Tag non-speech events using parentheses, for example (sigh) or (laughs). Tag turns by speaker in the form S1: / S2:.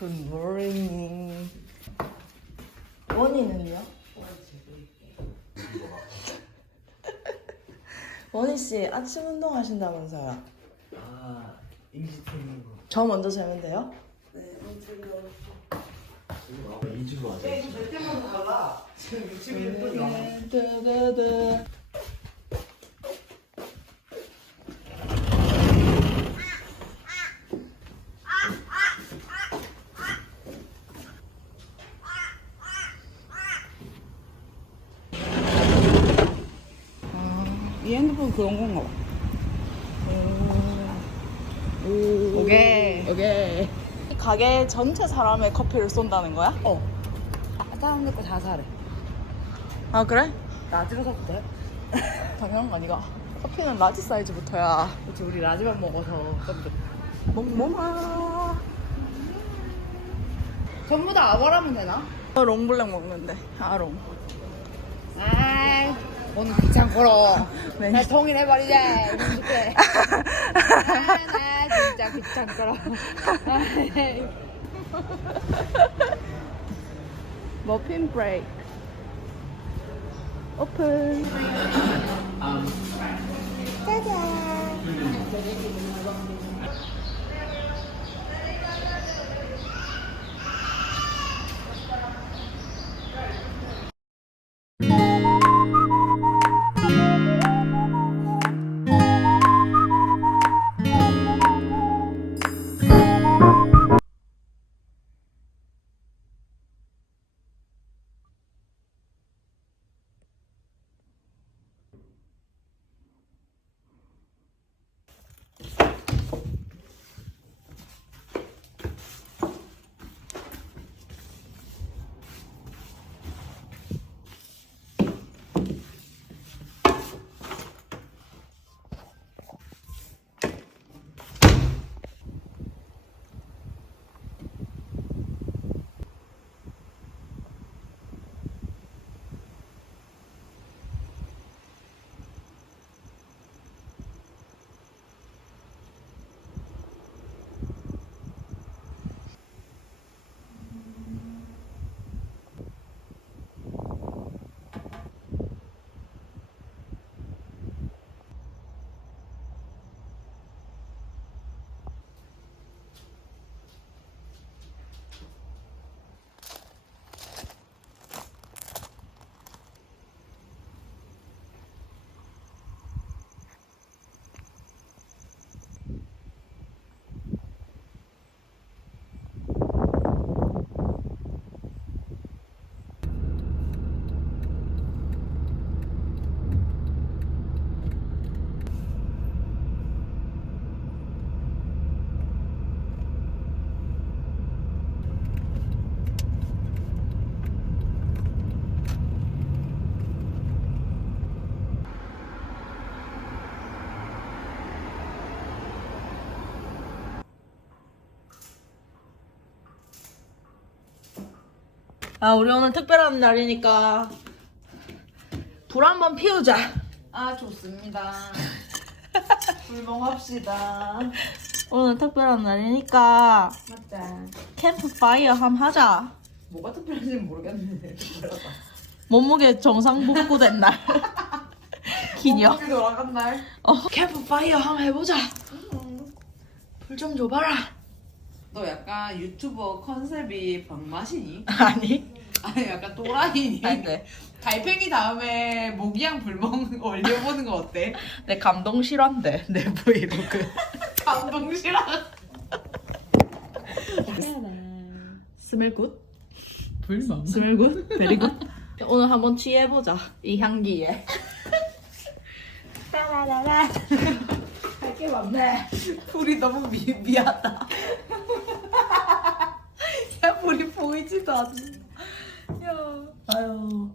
S1: 굿모닝. 원희는요? (laughs) 원희 씨 아침 운동 하신다면서요?
S2: 아 임시트레이닝으로
S1: 저 먼저 재면 돼요?
S2: 네 2주로 하자 네, 이거 될 때마다 달라 지금 61분이야
S1: 뜨드드.
S3: 이 핸드폰 그런 건가 봐.
S1: 오케이.
S3: 오케이.
S1: 이 가게 전체 사람의 커피를 쏜다는 거야?
S3: 어. 아, 사람들 거 다 사래.
S1: 아 그래?
S3: 라지로 사도 돼? (laughs)
S1: 당연한 거 아니가. 커피는 라지 사이즈부터야.
S3: 그치, 우리 라지만 먹어서.
S1: 멍멍아.
S3: 전부 다 아바라면 되나?
S1: 저 롱블랙 먹는데. 아롱.
S3: 아이, 오늘 귀찮고로.
S1: 네.
S3: 나 통일해버리자. 이렇게. 아, 나 진짜 귀찮고로. (laughs)
S1: 머핀 브레이크. 오픈. 아, 우리 오늘 특별한 날이니까 불 한번 피우자.
S3: 아, 좋습니다. (laughs)
S1: 불멍합시다. 오늘 특별한 날이니까
S3: 맞다.
S1: 캠프파이어 함 하자.
S3: 뭐가 특별한지는 모르겠는데.
S1: 몸무게 정상 복구된 날. (laughs) 기념.
S3: 돌아간 날.
S1: 어, 캠프파이어 함 해보자. 불 좀 줘봐라.
S3: 너 약간 유튜버 컨셉이 박맛이니? (laughs)
S1: 아니.
S3: 아니 약간 또라이니?
S1: 안돼.
S3: 달팽이 다음에 모기향 불멍 (laughs) 올려보는 거 어때?
S1: 내 감동 실화인데 내 브이로그. (laughs)
S3: 감동 싫어.
S1: 스멜 굿?
S3: 불멍.
S1: 스멜 굿? 베리 굿? 오늘 한번 취해보자. 이 향기에. 따라라라. 할게 많네.
S3: 불이 너무 미, 미하다. 야 보이지도 않아. 야.
S1: 아유.